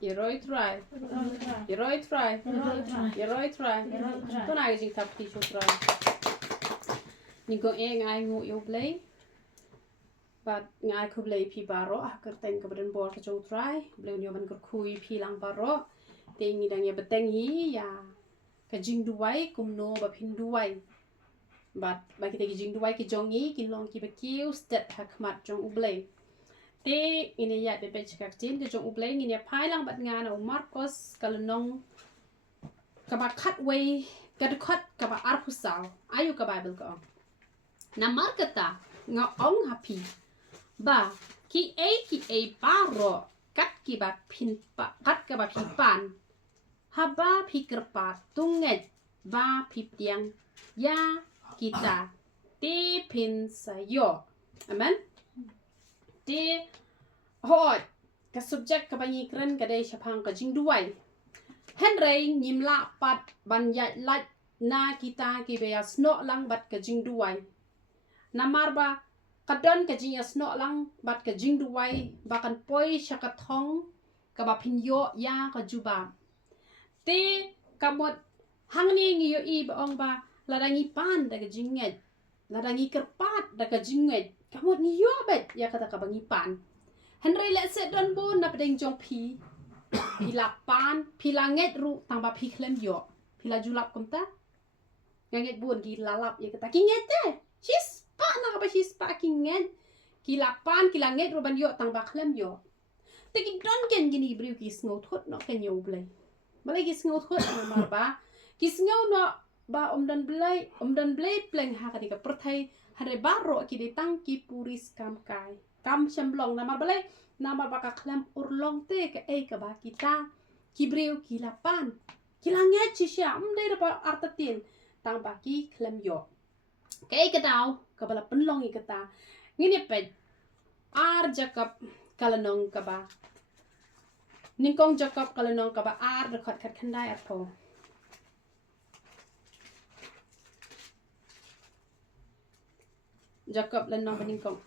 You right try. You right try. You right try. Tôi này gì thập thì chụp try. Nhưng có ai ngủ yêu play. But ngay khub lay pi baro akar teng kebadan bor ke chou try. Beliau nyoman kerkui pi lang baro. Tengi dangnya beteng hi ya. Ke jing duai kumno ba pin duai. But bagi kita jing duai ke jongi kin long ki bekiu step hakmat jong ublay. Te ini ya bebe cakap tin ke jong ublay ini ya pai lang bat ngana Marcos kalau nong kaba cut way cut kaba arpusal ayu ka Bible ko. Namar kata ngong happy. Ba ki a baro kat ki ba pin pa kat ka ba pi pan haba pi kerpa tunget ba pi tiang ya kita te pin sayo amen te hot ka subject ka banyi kren ka dei chapang ka jing duai henry nyim la pat ban ya lat na kita ki be ya sno lang bat ka jing duai namar ba kadon ka jing asno lang bat ka jing duai bakan poi syakathong ka ba pinyo ya ka juba te kamot hangni ngiyo i baong ba ladangi pan da ka jinget ladangi kerpat da ka jinget kamot ngiyo bet ya kata ka bangi pan henry let set don bon na pedeng jong pi pilapan pilanget ru tang ba pi klem yo pila julap kumta nganget bon gi lalap ya kata kinget te sis na ba his packing ngen kilapan kilanget ruban yo tang baklem yo teki don ken gini briu ki sngo thot no ken yo blai malai ki sngo thot no mar ba ki sngo no ba omdan blai pleng ha ka di ka perthai hare baro ki de tang ki puris kam kai kam shamblong na mar balai na mar ba ka klem urlong te ka e ka ba kita ki briu kilapan kilanget chi sha dei da ba artatin tang ba ki klem yo cái đau kabala penlong ikata ngini pet ar jakap kalanong kaba ningkong jakap kalanong kaba ar dekat kat khandai atho jakap lanong beningkong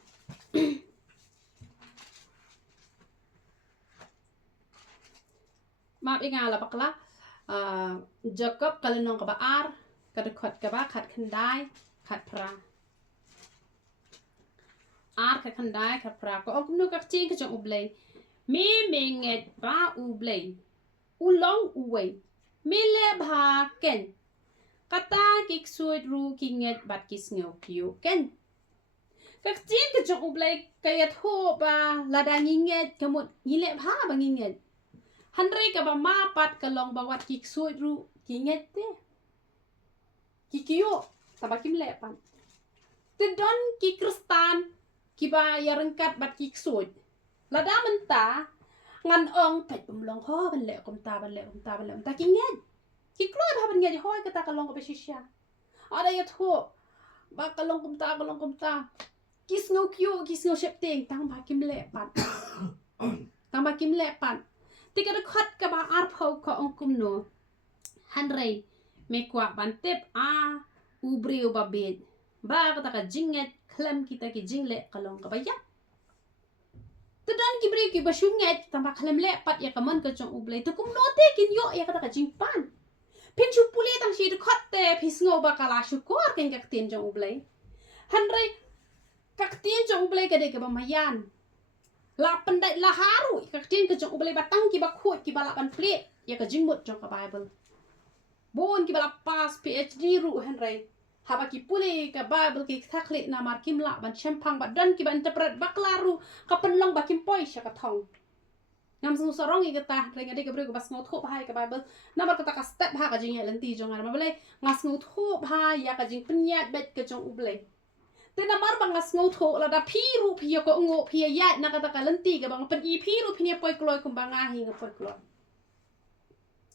maaf ingat lah pakla jakap kalanong kaba ar kadekat kaba kat khandai kat pra ar kat khandai kat pra ko ok nu kak ching ka jong ublay me menget ba ublay ulong uwe me le bha ken kata kik suit ru kinget bat kis ngeu piu ken kak ching ka jong ublay kayat ho ba ladangi nget kamut ngile bha ba nginget hanre ka ba ma pat kalong bawat kik suit ru kinget te kikiyo tabakim lepan tedon ki kristan ki ba yarengkat bat ki ksud lada menta ngan ong pet pemlong ho ban le kom ta ki nget ki kloy ba ban nget hoy kata kalong ko besisya ada ya tho ba kalong kom ta ki sngo kyo ki sngo shepting tang ba kim lepan tang ba kim lepan tika de khat ka ba ar phau ko ong kum no hanrei me kwa ban tep a ubriu ba bed ba kata ka jinget klem kita ki jingle kalong ka baya tedan ki bri ki basyunget tamba klem le pat ya kaman ka chong ublay to kum note kin yo ya kata ka jingpan pin chu puli tang shi de khotte pisngo ba kala shukor ken ka tin chong ublay hanrei ka tin chong ublay ka de ka ba mayan la pandai la haru ka tin ka chong ublay batang ki ba khot ki ba la ban plit ya ka jingmut chong ka bible bon ki ba la pas phd ru hanrei haba ki puli ka bible ki thaklit na mar kim la ban chempang ba dan ki ban interpret baklaru ka penlong ba kim poi sha ka thong ngam sung sorong i kata renga de ka bre ko bas ngot ho bhai ka bible na bar kata ka step ha ka jing ya lenti jong ma bale ngas ngot ho bhai ya ka jing penyat bet ka jong uble te na mar ba ngas ngot ho la da phiru phia ko ngo phia ya na kata ka lenti ka bang pen i phiru phinia poi kloi kum ba nga hi nga poi kloi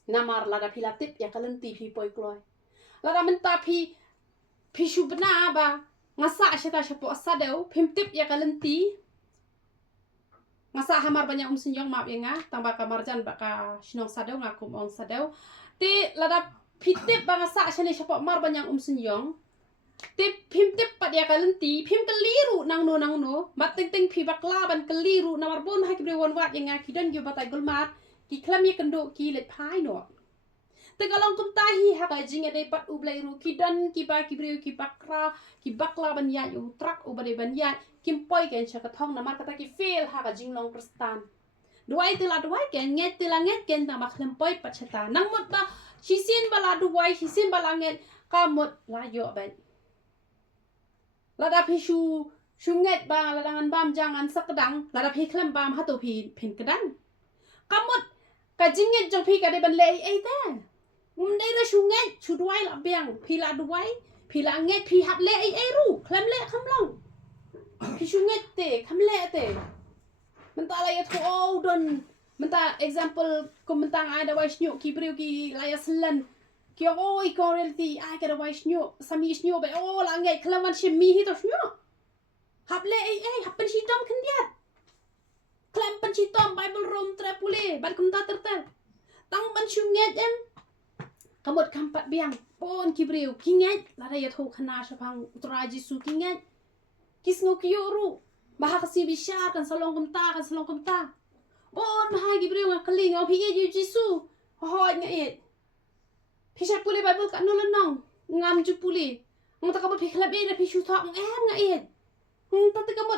na mar la da phila tip ya ka lenti phi poi kloi la da menta phi pishu bena ba ngasa syata syapo asadau pimtip ya kalenti ngasa hamar banyak sinyong maaf ya nga tambah kamar jan baka sinong sadau ngakum ong sadau ti lada pitip ba ngasa syane syapo mar banyak sinyong ti pimtip pat ya kalenti pim keliru nang no mating ting pi bakla ban keliru namar bon ha kibre won wat ya nga kidan gi batai gulmat กี่คลำยกันโดกี่เล็ดพายหนวแต่ก็ลองกุมตาฮีฮักไอจิงได้ปัดอุบเลยรู้กี่ดันกี่บากี่เปรียวกี่บักรากี่บักลาบัญญัติอยู่ตรักอุบเลยบัญญัติกิมปอยกันชักกระท่องน้ำมันกระตากี่เฟลฮักไอจิงลองกระสตานด้วยตีลาด้วยกันเงตีลาเงกันต่างบักเลมปอยปัจฉตานั่งหมดบ้าฮิซินบาลาด้วยฮิซินบาลาเงก็หมดลายเยอะไประดับพิชูเงตบาระดังบามจังอันสักดังระดับพิเคลมบามฮัตโตพีเพ่นกระดังก็หมดกะจิงเงจังพีกันได้บรรเลไอ้แต่ได้ระชูเงตชูด้วยละเบียงพีละด้วยพีละเงตพีหับเละไอ้รู้เคลมเละคำลองพิชูเงตเตะคำเละเตะมันตาอะไรทั่วดนมันตา example ก็มันตาไอ้ดาวชโยกีบริวกีลายสลันกีโอ้ยคอเรลตีไอ้กับดาวชโยสามีชโยไปโอ้ละเงตเคลมวันชิมีฮิตชโยหับเละไอ้หับเป็นชีตอมขันเดียดเคลมเป็นชีตอมไบเบิลโรมตระปุเลบัดคุมตาเตอร์ตั้งบันชูเงตขมดคำปัดเบียงปนกิบริวกิเงตละได้ยถูกขนาชพังอุตราจิสุกิเงตกิสโนกิโยรูมาหากสิบิชากันสลองกุมตากันสลองกุมตาปนมาหากิบริวงักลิงเอาพี่เอ็ดยูจิสุหอยเงยพี่ชายปุเลไบเบิลกันนู่นละน้องงามจุปุเลมึงตะกบพี่คลับเอ็ดพี่ชูทอกมึงเงยตัดตะกบ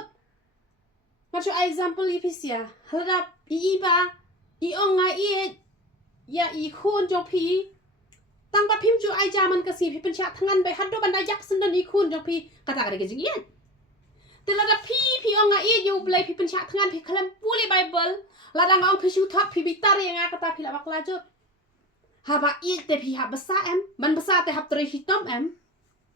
มาช่วย example อีพิเสียระดับอีบาอีองไงเอ็ดอย่าอีคุณจงพีตั้งปะพิมจูไอจามันกระสีพี่เป็นชาทั้งนั้นไปฮัดดูบันไดยักษ์สันดานอีคุณจงพีกระตากอะไรกันจริงยันแต่ระดับพี่องไงเอ็ดอยู่เลยพี่เป็นชาทั้งนั้นพี่เคลมพูดไบเบิลระดับองพี่ชูทับพี่บิตาเรียงกระตาพี่ละบักลาจุดฮับอีแต่พี่ฮับภาษามันภาษาแต่ฮับตรีชิตอม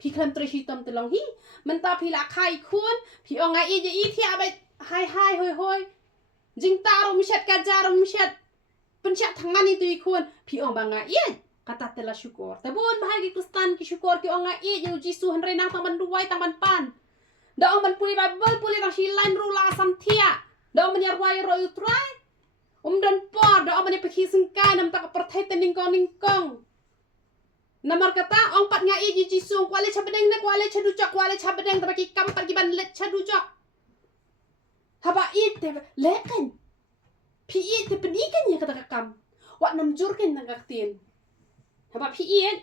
พี่เคลมตรีชิตอมแต่ลองฮีมันตาพี่ละใครคุณพี่องไงเอ็ดจะอีที่อาไปไฮหอยจิงตาเราไม่ชัดกาจาเราไม่ชัดเป็นชาทั้งนั้นitu ikut pi orang bangga iya kata telah syukur tapi pun bahagia Kristen ki syukur ki orang iya jauh Jisu henry nang taman duai taman pan dah orang puli Bible puli tang silain rula asam tia dah orang nyarwai roy utrai dan por dah orang pergi sengkai nam tak pertai ningkong namar kata orang pat ngai iya Jisu kuali cabedeng nak kuali cadujak kuali cabedeng tapi kam pergi ban let cadujak haba itu lekenพี่อีทเป็นอีกันยังกระตากรรมวัดน้ำจุรกันนักเตียนเห็นป่ะพี่อีท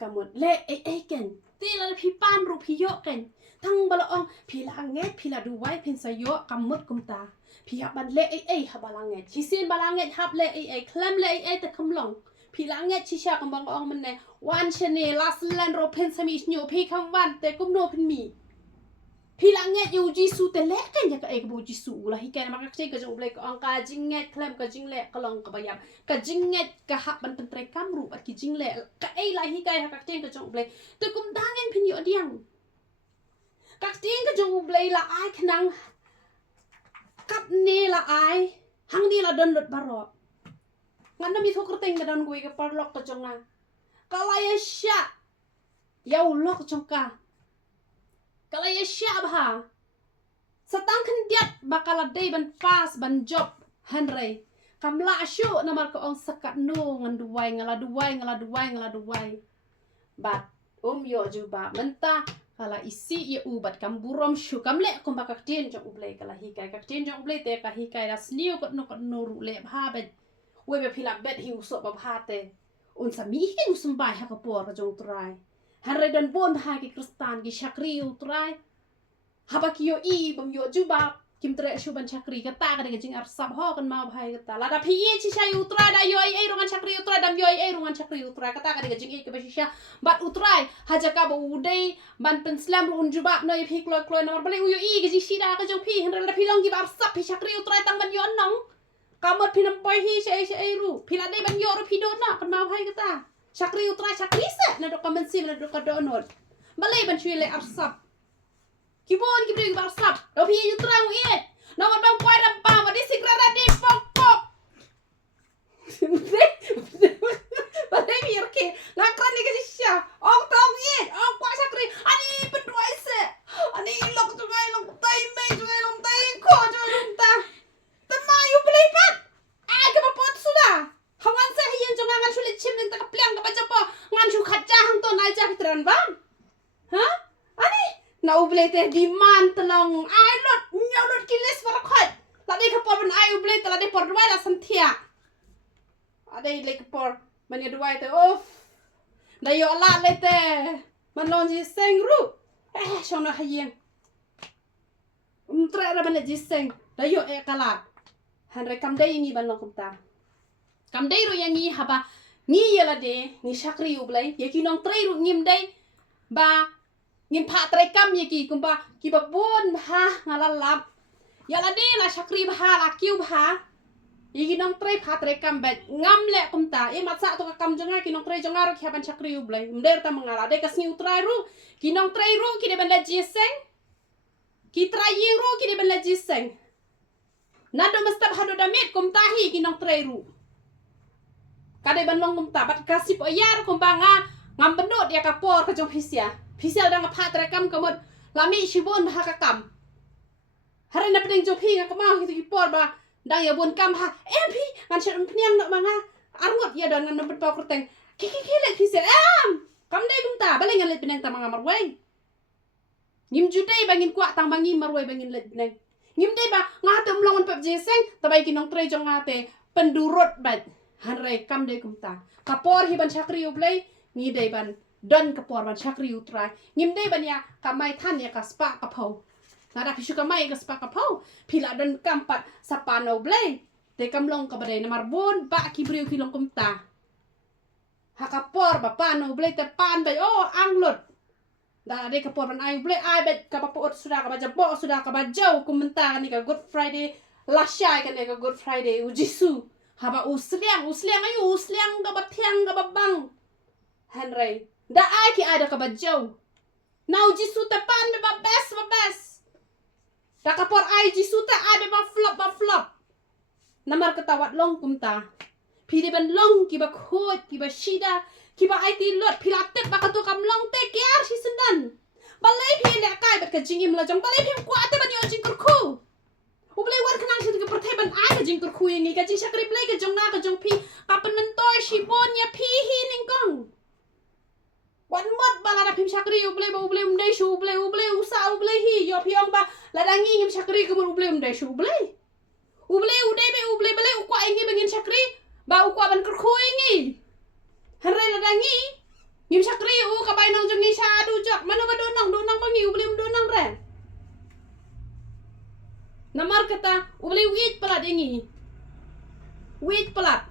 กำหมดเละไอ้กันตีแล้วพี่ป้านรู้พี่โยกันทั้งบาลองพี่ละเงดพี่ละดูไว้เพ็นสยโยกำหมดกุมตาพี่ฮับบันเละไอ้ฮับบาลเงดชิเซียนบาลเงดฮับเละไอ้เคลมเละไอ้แต่คำหลงพี่ละเงดชิชากำบังอองมันในวันเชเนลาสแลนโรเพนสมิชโยพี่คำวันแต่กุมโนเพนมีพี่ละเงยอยู่จิสูแต่เล็กกันยังกับเอกบูจิสูlah hikai maka kecil ke jumlah ke angka jinget klaim ke jingle kalong ke bayam ke jinget ke hak ban pentre kamru at ki jingle ke lah hikai hak kecil ke jumlah tu kum tangan pin yo diang kecil ke jumlah la ai kenang kap ni la ai hang ni la don dot baro ngana mi thok kerteng dan gue ke parlok ke jonga kalau ya sya ya ulok jongka kalau ya siap ha, setang kendiat bakal ada ban pas ban job Henry, kamla asyu namar ko ong sakat no nganduai ngaladuai, bat yo juba menta kala isi ya ubat kamburom syu kamle ko bakak tin jong ublay kala hikai kak tin jong ublay te ka hikai das niu kot no ru le bha bet, we be pila bet hiu so ba bha te, un sami hin sumbai ha ka por jong trai. Henry dan bon bahagia Kristen ki syakri utrai haba kiyo bam yo juba kim tre shuban syakri kata kada gajing arsab ho kan ma bahagia kata lada pi chi shay utrai da yo rungan syakri utrai dam yo rungan syakri utrai kata kada gajing ke basisya bat utrai haja ka ba udai ban penslam run juba noi pi kloi nomor bali yo gaji shida ka jong pi Henry da pi long ki arsab pi syakri utrai tang ban yo nong kamot pi nam poi hi shay ru pi la dai ban yo ru pi do na kan ma bahagia kata syakri utrai syakri se na do kamensi na do ka donor balai ban chui le arsap kibon kibri arsap do pi utrai mu ye no ma bang kwai ram pa ma di sigrara di pok balai mi yerke ngakran ni kasi sya ong tong ye ong kwa syakri ani pendoi se ani lok tungai long tai mai tungai long tai ko tungai long ta tema yu balai pat ai ka pot sudah hawan sa hiyan jong ngan sulit chim ning ta kaplyang ka baca po ngan su khacha hang to nai ja pitran bam ha ani na ublete di man telong ai lot nyolot kiles para khat la de ka por ban ai ublete la de por dua la santia ได้เล็กปอร์มันยังด้วยแต่โอ้ได้ยอลาดเลยแต่มันลองจีเซงรู้ช่องน่ะขยิงตระระมันเลยจีเซงได้ยอกลาดหันไรคำได้ยังงี้บันลองคุมตาคำได้รู้ยังงี้ฮะบะงี้ยละเดนี่ชักรีอุบเลยยากีน้องเตยรู้งิมได้บะงิมพาเตยกำยากีกุมบะกีบะบุญบะงาลลับยาละเดละชักรีบะละคิวบะยากีน้องเตยพาเตยกำแบบงำเละคุมตามัดสะตัวกำจังไงกีน้องเตยจังไงรู้แค่บันชักรีอุบเลยมันเดือดตามงาลาเด็กสนิวตรายรู้กีน้องเตยรู้กีได้บันเลจีเซงกีตรายยิงรู้กีได้บันเลจีเซงนัดดูมัสตับฮัดดูดามิดคุมตาฮีกีน้องเตยรู้kadai banlong kumta bat kasip oyar kumbanga ngam benut ya kapor ke jong pisia dang pha trekam kamot lami shibon bha ka kam hari na pedeng jopi nga kamau hitu kipor ba dang ya bon kam ha mp ngan chet pniang nak manga arngot ya dan ngan ben paw kerteng ki le pisia kam dai kumta bale ngan le pedeng tamang amar wei ngim jutei bangin kwa tang bangi marwei bangin le pedeng ngim dei ba nga tum longon pep jeseng tabai kinong tre jong ngate pendurut bat han rai kam dei kumta kapor hi ban chakri ublei ni dei ban don kapor ban chakri utrai ngim dei ban ya kamai than ya ka spa kapau nada pishu kamai ka spa kapau pila don kampat sapano blei te kamlong ka badai namar bon ba kibriu kilong kumta ha kapor ba pano blei te pan bai oh anglot da dei kapor ban ai blei ai bet ka papot sudah ka baja bo sudah ka bajau kumenta ni ka good friday lashai ka ni ka good friday ujisu haba usliang ayu usliang ga bathiang ga babang henry da ai ki ada ka bajau now jisu ta pan be ba best da kapor ai jisu ta ai be ba flop namar ketawat long kumta pili ban long ki ba khot ki ba shida ki ba ai ti lot pilate ba ka to kam long te kyar si sendan balai phi le kai bet ka jingim la jong balai phi kwa te ban yo jing kur khu ublai war kanang situ ke pertai ban ai ka jing kur khu ni ka jing sakri play ka jong na ka jong phi kapan mentoy shibon ya phi hi ningkong wan mot bala da phim sakri ublai ba ublai umdai shu ublai usa ublai hi yo phiong ba la dangi ngim sakri ke ublai umdai shu ublai udai be ublai balai ukwa ingi bangin sakri ba ukwa ban kur khu ingi hanrai la dangi ngim sakri u ka bai nong jong ni sha du jok mana ba do nong ba ngi ublai do nong re namar kata ublai wit pelat ingi wit pelat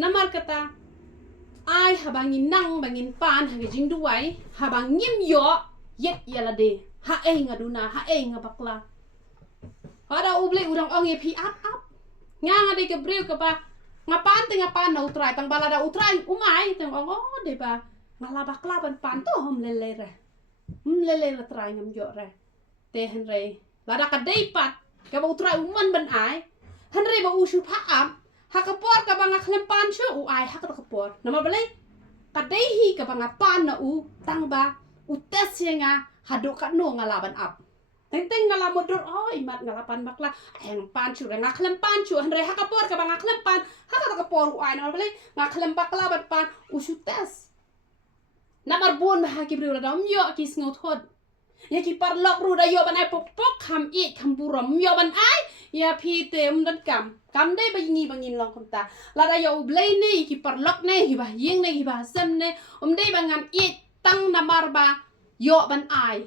namar kata ai habangin nang bangin pan hagi jing duai habangim yo yet yalade ha ngaduna ha ngabakla ada ublai udang ong ye pi up nga de ke breu ke ba ngapan te ngapan na utrai tang balada utrai umai tang oh de ba ngalabakla pan to hom lele re trai ngam yo re te henre lada ka dei pat ka ba utrai uman ban ai henre ba usu pha am ha ka por ka ba ngaklem pan chu u ai ha ka por nama balai ka dei hi ka ba ngapan na u tang ba utes yenga hado ka no ngalaban ap teng ngala modor oh imat ngalapan bakla eng pan chu re ngaklem pan chu henre ha ka por ka ba ngaklem pan ha ka por u ai nama balai ngaklem bakla ban pan usu tes namar bon ha ki bru dam yo ki sngot hot ya ki parlok ru da yo ban ai pok kham i kham burom yo ban ai ya pi tem dan kam dei ba yingi bangin long kumta la da yo blai ni ki parlok ne hi ba ying ne hi ba sem ne dei bangan i tang namar ba yo ban ai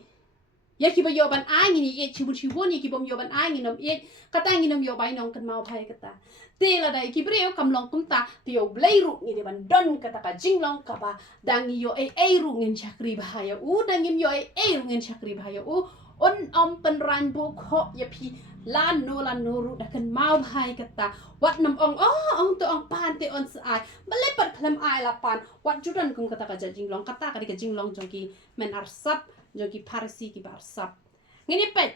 ya ki ba yo ban ai ni i chibu ni ki bom yo ban ai ni nom i kata ni nom yo bai nong kan mau phai kata te la dai ki breu kam long kumta ti yo blai ru ni de ban don kata ka jing long ka ba dang yo ai ru ngin chakri ba ya u dang yo ai ru ngin chakri ba ya u on pen ran bu kho ya pi lan no ru da kan mau phai kata wat nam ong to ong pan te on sai balai pat khlem ai la pan wat judan kum kata ka jing long kata ka di ka jing long jong ki men arsap jong ki parsi ki barsap ngini pet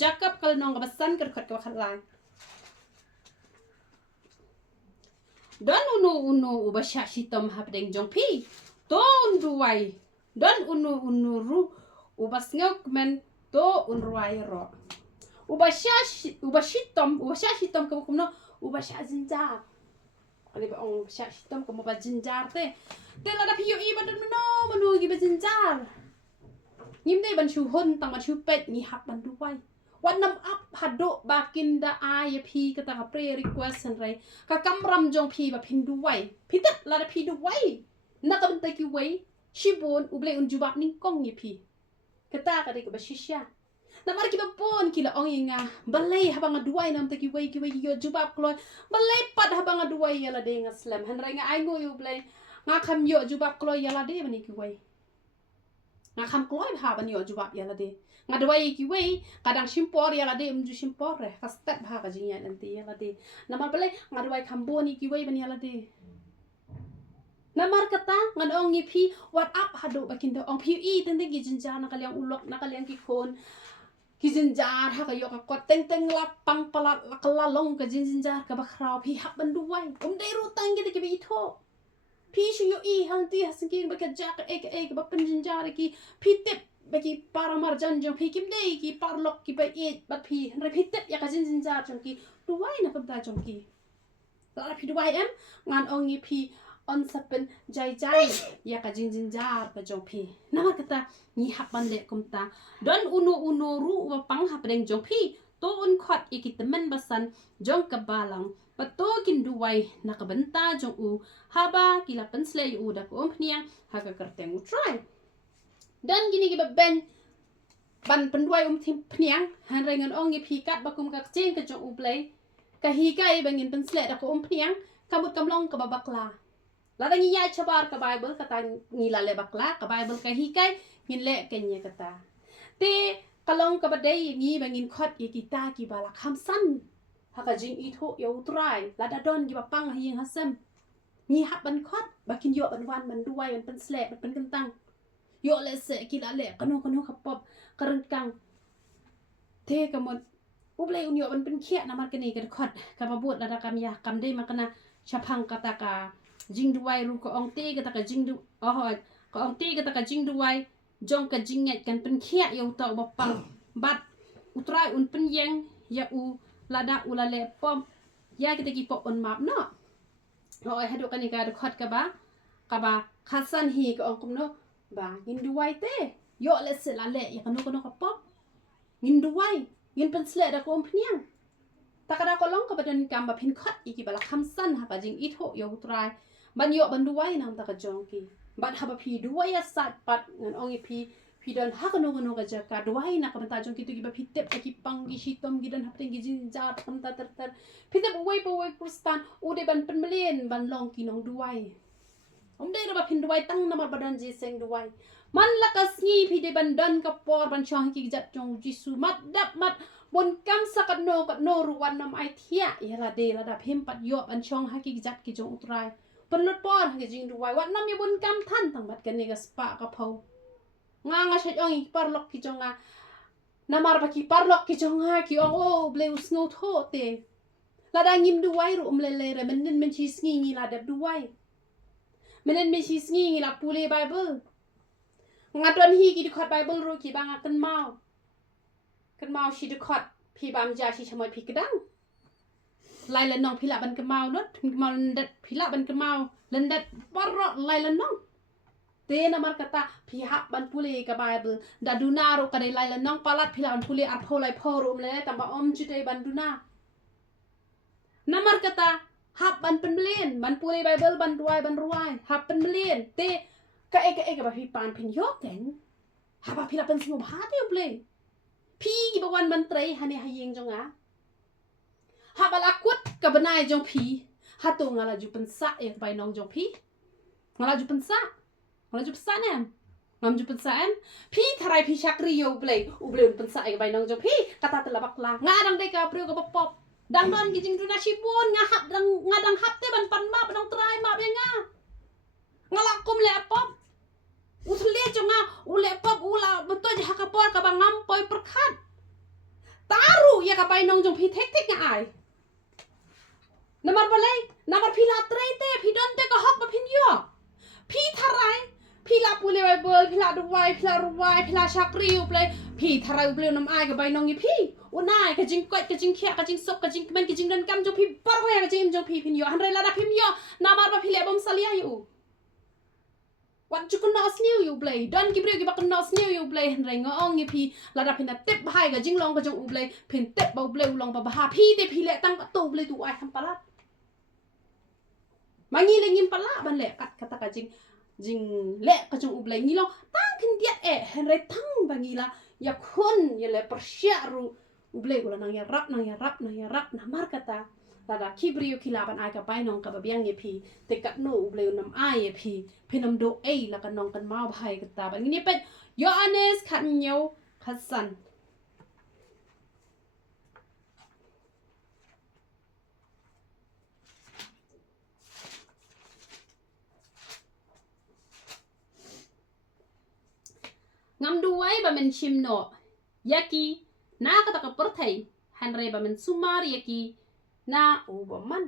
jakap kal nong ka basan ker khat ka khalang don unu ubasha shitom hapdeng jong pi ton duai don unu ru ubasngok men to unruai ro ubasha shitom kamu kumno ubasha jinjar ali ba ong ubasha shitom kamu ba jinjar te la da piyo i ba no manu gi ba jinjar ngim dei ban chu hon tang ma chu pet ni hap ban duai วันน้ำอัพฮัดโดบากินดาอายพีก็ตากระเปรย์รีเควสอะไรก็กำรำจงพีแบบพินด้วยพิตัดลาดพีด้วยนักบันตะกี้ไว้ชิบอนอุเบลอุนจูบับนิ่งกงยี่พีก็ตากระเด็กแบบชิชยาน้ำมันกิบปนกิละองยังไงบัลเล่ฮับังด้วยน้ำตะกี้ไว้กี่ไว้ยจูบับกลอยบัลเล่ปัดฮับังด้วยยาลาเดงสลัมฮันไรงาไอโง่อุเบลงาคำยจูบับกลอยยาลาเดมันกี่ไว้งาคำกลอยฮาบันยจูบับยาลาเดngada wai ki wai kadang simpor ya lade umju simpor re ka step ha ka jinya nanti ya lade namar bale ngada wai kamboni ki wai ban ya lade namar kata ngada ong ni phi what up hado bakin do ong phi i teng teng gi jinja na kaliang ulok na kaliang ki khon ki jinja ha ka yo ka kot teng teng la pang palat la kala long ka jinja ka ba khrau phi hab ban duwai dei ru tang gi de ki bi tho phi shu yo i hang ti hasin ba ka jak ek ba pen jinja ki phi tip bagi para marjan jong pi kim dei ki parlok ki ba e bat pi repeated ya ka jin jar jong ki duwai na pabda jong ki la pi duwai em ngan ong ni pi on sapen jai ya ka jin jar ba jong pi nama kata ni hapan le kumta don uno ru wa pang hapdeng jong pi to un khot ikitemen basan jong ka balang pato kin duwai na ka banta jong u haba kila pensle u da ko ompniang ha ka kerteng u try dan gini kita ban penduai tim peniang han rengan ong pi kat bakum ka cing ke jong uplay ka hi kai bangin penslet aku peniang kabut kamlong ka babakla la da ya chabar ka bible kata ni la le bakla ka bible ka hi kai ngin le kenya kata te kalong ka badai ni bangin khot ye kita ki bala khamsan haka jing i tho yo trai la da don ki bapang hiyeng hasam ni hab ban khot bakin yo ban wan ban duai ban penslet ban kentang yo le se kila le kanu kapop karengkang te kamot uble unyo ban pen khia namar kene kan khot ka babut la kam ya kam dei makana chapang kata ka jing duai ru ko ong te kata ka jing du ko ong te kata ka jing duai jong ka jing nget kan pen khia yo to bapang bat utrai un pen yeng ya u lada ulale pom ya kita ki pop on map no oi hadu kan ka khot ka ba khasan hi ko ong kum no ba ngin duwai te yo le se la le ya kanu kapop ngin duwai ngin pensle da ko pniang takada ko long ka badan kam ba phin khat iki bala khamsan ha ka jing i tho yo trai ban yo ban duwai nam ta ka jong ki ban ha ba phi duwai ya sat pat ngan ong phi don ha kanu ka ja ka duwai na ka ban ta jong ki tu ki ba phi tep ki pang gi shitom gi dan ha teng gi jin ja tam ta tar phi tep wai kristan u de ban pen melen ban long ki nong duwai dei ra ba phin duai tang namar badan ji seng duai man la ka sngi phi de ban dan ka por ban chong ki jat chong jisu mat dap mat bon kam sakat no ru wan nam ai thia ya la de la da phim pat yo ban chong ha ki jat ki jong utrai pon lot por ha ki jing duai wat nam ye bon kam than tang bat kan ni ga spa ka phau nga sha ong ki par lok ki jong nga namar ba ki par lok ki jong ha ki ong o ble usno tho te la da ngim duai ru le re men chi sngi ni la dap duai menen me si sngi la pule bible ngadon hi ki khot bible ro ki banga kan mau si de khot phi bam ja si chmoy phi kedang lai la nong phi la ban kan mau not mau lendat phi la ban kan mau lendat barro lai la nong te na mar kata phi hab ban pule ka bible da duna ro ka lai la nong palat phi la ban pule ar pho lai pho ro le tamba om chute ban duna namar kata hab ban penbelien ban pule bible ban ruai hab penbelien te ka ba phi pan phin yo ken haba phi la pen simo bha te ble phi gi bawan ban trei hane hayeng jonga haba la kut ka banai jong phi ha to ngala ju pen sa e bai nong jong phi ngala ju pen sa nem ngam ju pen sa em phi tharai phi chakri yo ble u ble pen sa e bai nong jong phi kata tela bakla nga dang dei ka prio ka pop dang don gi jing duna sibun ngadang hap te ban pan ma dang trai ma be ngala kum le pop utle jonga ule pop ula beto ja ka por ka bangam poi perkhat taru ya ka bai nong jong phi thek nga ai namar balai namar phi la trei te phi don te ka hok ba phin yo phi tharai phi la pule bible phi la duwai phi la ruwai phi la chakri u ple phi tharai u ple nam ai ka bai nong ni phi unai ka jing kwat ka jing khia ka jing sok ka jing men ka jing dan kam jo phi par ka jing jo phi phin yo han re la da phin yo namar ba phi le bom salia yu วันจุกนอสนิวอยู่เบลย์ดอนกิบเรียวกิบักนอสนิวอยู่เบลย์เรงอ้องยี่พีระดับเห็นแต่เต็บหายกับจิงลองกับจงอุเบลย์เพ่นเต็บเบาเบลย์ลองปะบะฮาพี่เตพี่เละตั้งประตูเบลย์ตัวไอ้ทำปะละมางี้เลยยิมปะละบันเละกัดกระตากจิงเละกับจงอุเบลย์งี้ลองตั้งขึ้นเดียดเห็นไรตั้งบางงี้ละอย่าคนอย่าเละประเสียรูอุเบลย์กูละนางอย่ารับนะมารกตาlada kibrio kilaban ai ka pai nong ka babiang ye phi te kat no ubleu nam ai ye phi phinam do ei la ka nong kan mau bhai ka ta ban ni pet yohanes khat nyau khasan ngam duai ba men chim no yaki na ka ta ka perthai hanre ba men sumar yaki na ubaman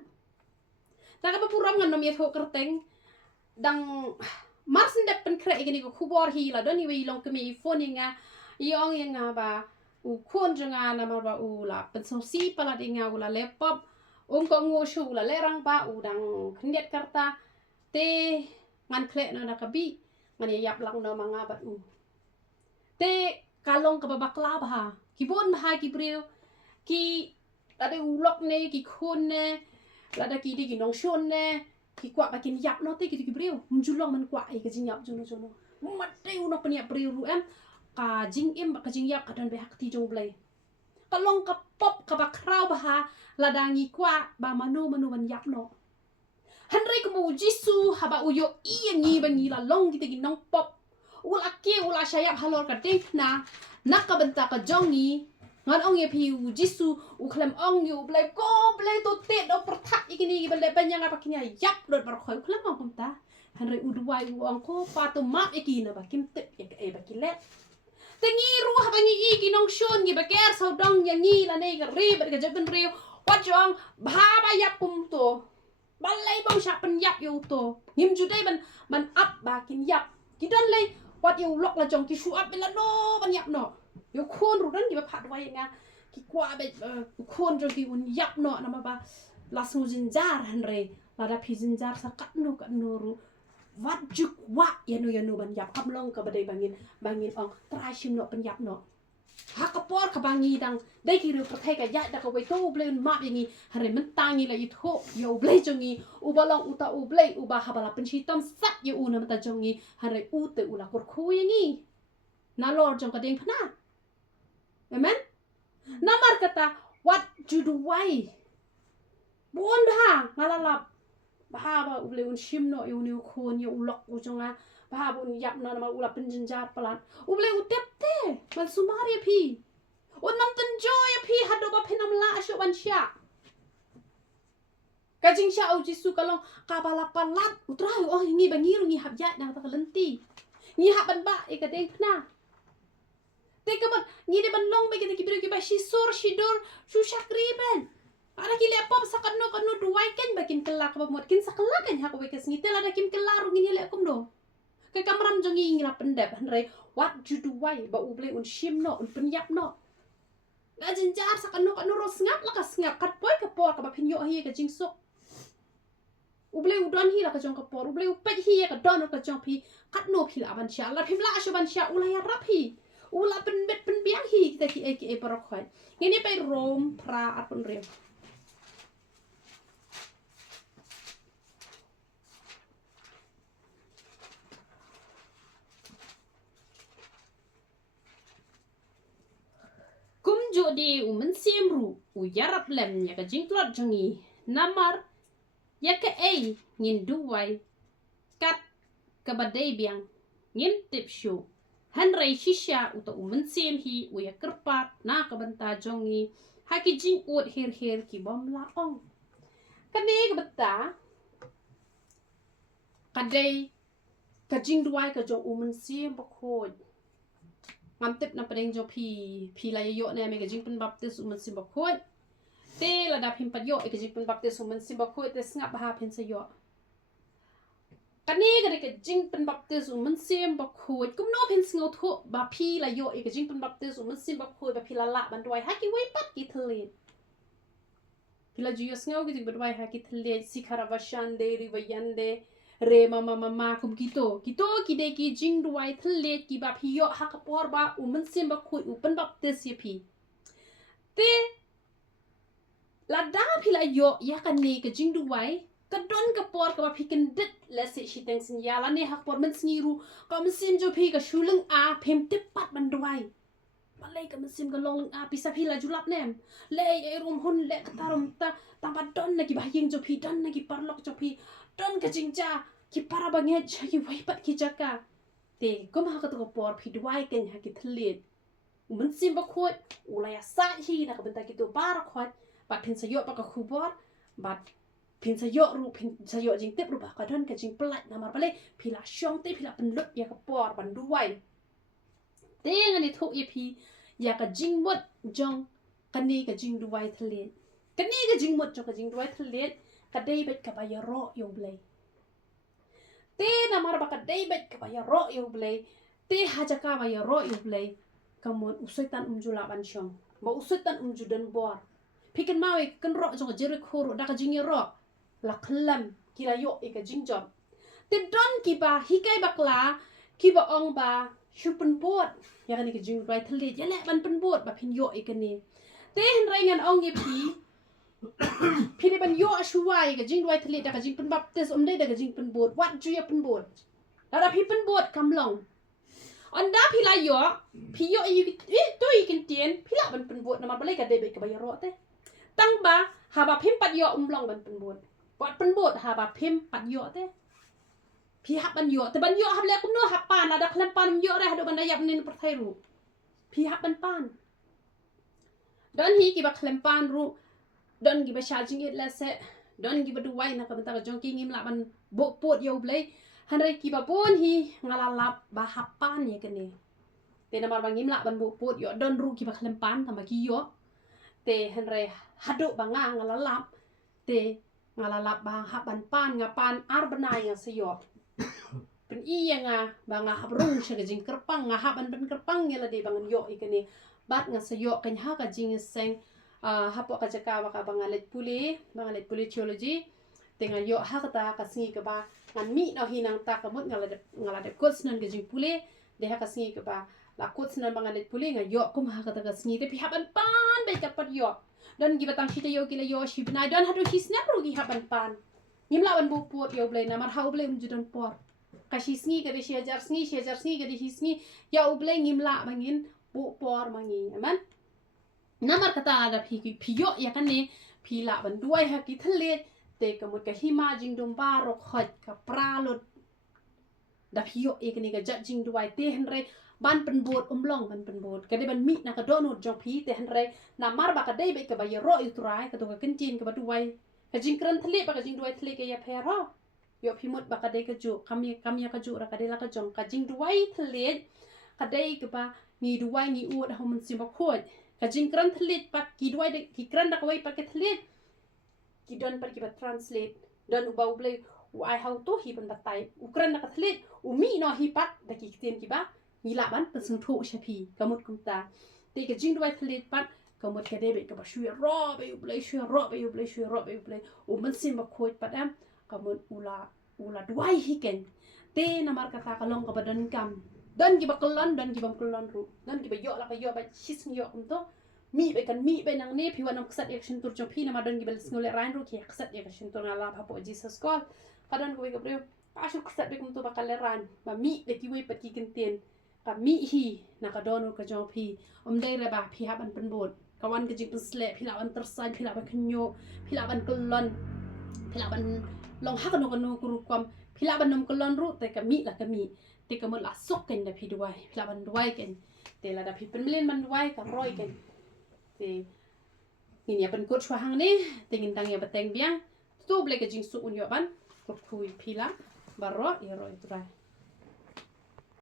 taka pa puram ngan nom yet ho kerteng dang mars ndep pen kre igini ko khubor hi la doni wi long kemi phone nga yong nga ba u khon janga na ma ba u la pen so si pala dinga u la laptop ko ngo shu la lerang ba u dang khndet karta te ngan kle na na kabi ngan yap lang no manga ba u te kalong ka babakla ba ki bon ba ki bril ki ada ulok ne ki khon ne ada ki di ki nong shon ne ki kwa ba kin yap no te ki bril mjulong man kwa ai ka jing yap jono mat te unok pen yap bril ru em ka jing em ba ka jing yap ka dan be hak ti jong blai ka long ka pop ka ba kraw ba ha la dangi kwa ba manu ban yap no han rei ko mu jisu ha ba uyo i ngi ba ngi la long ki te ki nong pop ula ke ula shayap halor ka ding na nak ka benta ka jongi ngan ong ye piu jisu u klem ong yu blai ko blai to te do perthak ikini ki blai banyang apa kinya yap dot bar khoi klem ong kumta han re udwai u ong ko pa to map ikina ba kim tep ya ke ba kilet tengi ru ha bangi iki nong shon gi ba ker so dong ya ngi la nei ga ri ba ga jaben ri wat jong ba ba yap kum to balai bong sha pen yap yu to ngim ju dai ban up ba kin yap ki don lei wat yu lok la jong ki shu up la no ban yap no yo khon ru dan ki ba phat wai nga ki kwa be khon jong ki un yap no na ma ba la su jin jar han re la da phi jin jar sa kat no ru wat juk wa ya no ban yap kam long ka ba dai bangin ong trai shim no ban yap no ha ka por ka bangi dang dai ki ru prathai ka ya da ka wai to blen ma bi ni ha re man tangi la i tho yo blai jongi u ba long u ta u blai u ba ha ba la pen chi tam sat yo u na ma ta jongi ha re u te u la kor khu yangi na lor jong ka ding phna amen namar kata what you do why bon ha ngalalap ba ba ule un shim no yu ni khon yu lok u jonga ba bun yap na ma ula penjin jar palat ule u tep te man sumari phi on nam tan joy phi hado ba phenam la sho ban sha ka jing sha au jisu kalong ka bala palat utra oh ngi ba ngi ru ngi hab ya na ta lenti ngi hab ban ba e ka deng phna te ka ban ngi de ban long ba ki ki ki ba shi sur shi dur shu shakri ben ara ki le pop sa kanu duwai ken ba kin kelak ba mot kin sa kelak kan ha ko be kes ngi te la da kim kelar ngi le kum do ka kamram jong ngi ngra pendep han re what you do why ba u ble un shim no un pen yap no ga jin jar sa kanu ro ngap la ka ngap kat poi ka por ka ba phin yo hi ka jing sok u ble u don hi la ka jong ka por u ble u pe hi ka don ka jong phi kat no phi la ban sha la phim la sha ban sha u la ya rap hi u la pen bet pen biang hi ta ki e parok khoi ngi ni pe rom pra at pun re jodi men siemru u yarap lem ya ka jingklot jongi namar ya ka ei ngin duwai kat ka badai biang ngin tip shu han rei shisha u to men siem hi u ya kerpat na ka banta jongi ha ki jing ut her ki bom la ong ka ne ka bata ka dei ka jing duwai ka jong u men siem ba khoi ngam tip na padeng jo phi la yo ne me ka jing pen baptis uman sim ba khoi te la da phim pat yo e ka jing pen baptis uman sim ba khoi te snap ba ha phen sa yo kani ka de ka jing pen baptis uman sim ba khoi kum no phen sngo tho ba phi la yo e ka jing pen baptis uman sim ba khoi ba phi la ban doi ha ki wai pat ki thle phi la ju yo sngo ki ba doi ha ki thle sikhara va shande ri va yande เรมาคุมกิโตกิเดกิจิงด้วยทะเลกิบาพิโยฮักปอร์บามันซิมบะคุยเป็นบับเตสยพีเตลาดาพิลายโยยากันเนกจิงด้วยกระดอนกระปอร์กับพิกันดิดและสิชิตังสัญญาละเนี่ยฮักปอร์มันสงีรูก็มันซิมจูพีกับชูลึงอาเพมติปัดมันด้วยมาเลยกับมันซิมกับลงลึงอาพิซาพิลาจุลับเนมเลยไอรุมหุนเละกตารมตาตามบัดดอนนะกิบายิงจูพีดอนนะกิปาร์ล็อกจูพีดอนกับจิงจ้ากิปาราบังเงจกิไว้ปัดกิจักกะเตก็มากับตัวปอร์พิดไว้กันฮักกิทะเลมันซิมบะคุยอุลายซาฮีนะกับเป็นตากิตัวปาร์คอยบัดพินสยบปากกับคูบอร์บัดพินสยรูพินสยจิงเต็บรูปากระดอนกับจิงปลัดนามาไปเลยพิลาช่องเตพิลาเป็นลุดยากับปอร์บันด้วยเต้งันนี่ทุกอีพีอยากกับจิงหมดจงกันนี่กับจิงด้วยทะเลกันนี่กับจิงหมดจงกับจิงด้วยทะเลกันได้เบ็ดกับใบยารอยงเลยเต้นามาบักกันได้เบ็ดกับใบยารอยงเลยเต้หาจักกับใบยารอยงเลยกำมดอุสตันจุลาบันชงบ่อุสตันจุดันบอร์พี่กันมาเวกันรอจงกับเจริญโคโรดักจิงยารอลักลัมกิราโยอีกจิงจอมแต่ดอนกีบาฮิกายบักลากีบาองบาชูปันปวดอยากนี่ก็จิงไรทะเลยันแหละมันเป็นปวดแบบพินโยอีกนี่แต่เห็นไรเงินองเยพี่ได้เป็นโยชูวายกับจิงไรทะเลแต่กับจิงเป็นแบบเตสอมได้แต่กับจิงเป็นปวดวัดจุยเป็นปวดแล้วพี่เป็นปวดคำลงอันดาพี่ลายโยพี่โยอีตัวอีกันเตียนพี่ละมันเป็นปวดน้ำมันไปเลยกับเดบิกับใบยารอเต้ตั้งบาหาบาพิมปัดโยลงมันเป็นปวดวัดเป็นปวดหาบาพิมปัดโยเต้พี่หับบันโยแต่บันโยหับแล้วก็โน้หับปานละดักเล่นปานโยได้ดูบันได้ยับนินประเทศรูพี่หับบันปานดอนฮีกี่บักเล่นปานรูดอนกี่บัชาจิงเอ็ดเลเซดอนกี่บัดดูไว้นะกับบันตากจงกิ้งยิมละมันโบปวดโยบเลยฮันไรกี่บับอนฮีงาลาลับบาหับปานเนี่ยกันเนี่ยแต่นำมาบางยิมละมันโบปวดโยดอนรูกี่บักเล่นปานทำมากี่โยแต่ฮันไรฮัดดูบางงางาลาลับแต่งาลาลับบางหับบันปานงาปานอาร์บนายงาสยบเป็นอียังงาบางหับรุ่งเชกจิงกระปังงาหับมันเป็นกระปังเงี้ยละดีบางโยอีกันนี่บัดงาสยบกันหากจิงเซงหับปากจักรวากับบางเล็ดปุลีทีโอโลจีแต่งานโยหักตากัสงีกับงานมีเราหินังตากับมดงาลเด็กกุศนันกับจิงปุลีเดี๋ยวกัสงีกับละกุศนันบางเล็ดปุลีงานโยกุมหักตากัสงีแต่พี่หับบันปานไปกับปัดโยดอนกี่บัตังชิตโยกิเลยโยชิบนายดอนฮัดดูชิสเนปรูกี่หับบันปานยิมลาวันบุปผดโยเบลนะมาเท้าเบลมจุดนปอร์กะชิสงีก็ได้เชียร์จาร์สงีก็ได้ชิสงียาอุเบลยิมลาบางยินบุปอร์บางยินมันน้ำมันกตาดาพี่โยอยากกันเนี่ยพี่ละบันด้วยฮักกิทะเลเตะกับมุดกับหิมาจิงดุมบารกขัดกับปลาลดดาพี่โยเอกนี่กับจัดจิงด้วยเตะฮันไรบ้านเป็นโบดลองมันเป็นโบดก็ได้บันมีนะก็โดนจงพีแต่ฮันไรน้ำมาร์บักก็ได้ไปกับใบยาโรอยู่ตัวร้ายกับตัวกับกินจีนกับบัดด้วยกับจิงกรันทะเลบักกับจิงด้วยทะเลกับยาเพร่อยพี่มดบักก็ได้กับจูคำยากระจูรักก็ได้ละก็จงกับจิงด้วยทะเลก็ได้กับว่านี่ด้วยนี่อวดเขามันสิบขวดกับจิงกรันทะเลปัดกี่ด้วยกี่กรันดักไว้ปัดกับทะเลกี่ดอนปัดกี่บัด translate ดอนอุบาอุเบลอุไอเฮาโตฮีบันบัดไตอุกรันดักทะเลอุมีนอฮีปัดดักกี่เตียนกี่บ้านี่ละมันเป็นสิ่งถูกใช่พี่กำมดกุมตาแต่ก็จิงด้วยทะเลปัดกำมดแค่ได้แบบกับช่วยรอไปอยู่เลยช่วยรอไปอยู่เลยมันสิมาคุยปัดแอมกำมดอุลาด้วยฮิกันเต้นามารกตากลงกับดันกำดันกี่บักลันดันกี่บักลันรู้ดันกี่บักโยละก็โยไปชิสโยกุมโตมีไปกันมีไปนางเนพี่วันนักสัตย์เอกชันตุรจงพี่นามาดันกี่บัลสงเลรายรู้กี่สัตย์เอกชันตุรนาลาพระพุทธเจ้าสกอลก็ดันกุยกับเรื่องอาชุกสัตย์เอกกุมโตบักเลรานมามีเด็กกี่วัยปัดกี่กันเตียนกับมีฮีนักดอนกับจงพี่ได้ระบาพี่ฮับอันเป็นบทกับวันกับจิงเป็นสเลพี่ลาวันตรสันพี่ลาวันขยโยพี่ลาวันกลอนพี่ลาวันลองฮักนกกรุความพี่ลาวันนมกลอนรู้แต่กับมีละกับมีแต่กับมันละสุกกันแต่พี่ด้วยพี่ลาวันด้วยกันแต่ละพี่เป็นเล่นมันด้วยกับร้อยกันแต่นี่เนี่ยเป็นกดช่วยหางนี่แต่กินตังเนี่ยเป็นแต่งเบี้ยตู้เบลกับจิงสุกอุ่นอยู่บ้านกดคุยพี่ละบารออย่ารออีกตัว